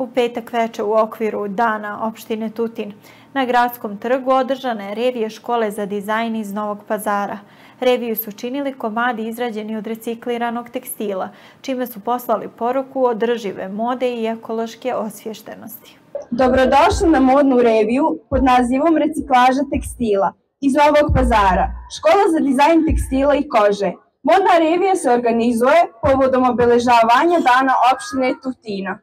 U petak veče u okviru Dana opštine Tutin na Gradskom trgu održana je revija škole za dizajn iz Novog Pazara. Reviju su činili komadi izrađeni od recikliranog tekstila, čime su poslali poruku održive mode i ekološke osviještenosti. Dobrodošli na modnu reviju pod nazivom Reciklaža tekstila iz Novog Pazara, škola za dizajn tekstila i kože. Modna revija se organizuje povodom obeležavanja Dana opštine Tutina.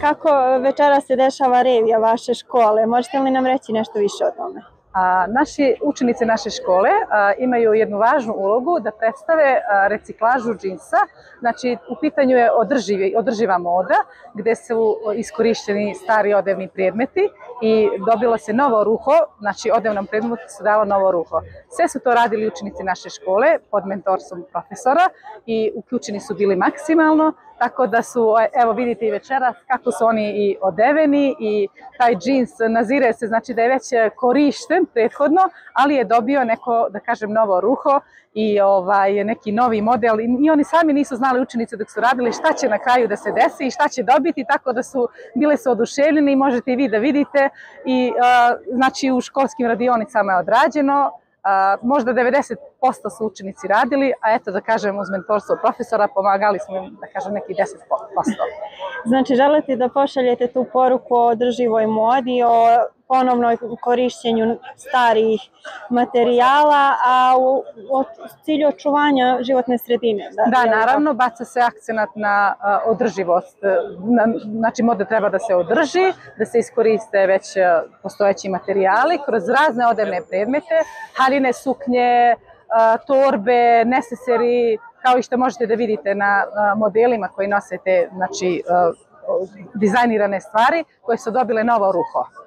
Kako večera se dešava revija vaše škole? Možete li nam reći nešto više o tome? Učenici naše škole imaju jednu važnu ulogu da predstave reciklažu džinsa. Znači, u pitanju je održiva moda gde su iskorišćeni stari odevni predmeti i dobilo se novo ruho, znači odevnom predmetu se dalo novo ruho. Sve su to radili učenici naše škole pod mentorstvom profesora i uključeni su bili maksimalno, tako da su, evo vidite i večeras kako su oni i odeveni i taj džins nazire se, znači da je već korišten prethodno, ali je dobio neko, da kažem, novo ruho i neki novi model i oni sami nisu znali, učenici dok su radili, šta će na kraju da se desi i šta će dobiti, tako da su bile su oduševljeni i možete i vi da vidite i znači u školskim radionicama je odrađeno. Možda 90% su učenici radili, a eto da kažem uz mentorstvo profesora pomagali smo im da kažem neki 10%. Znači želite da pošaljete tu poruku o održivoj modi, o ponovnoj korišćenju starijih materijala, a u cilju očuvanja životne sredine. Da, naravno, baca se akcenat na održivost. Znači, moda treba da se održi, da se iskoriste već postojeći materijali kroz razne odevne predmete, haljine suknje, torbe, neseseri, kao i što možete da vidite na modelima koji nose te dizajnirane stvari koje su dobile novo ruho.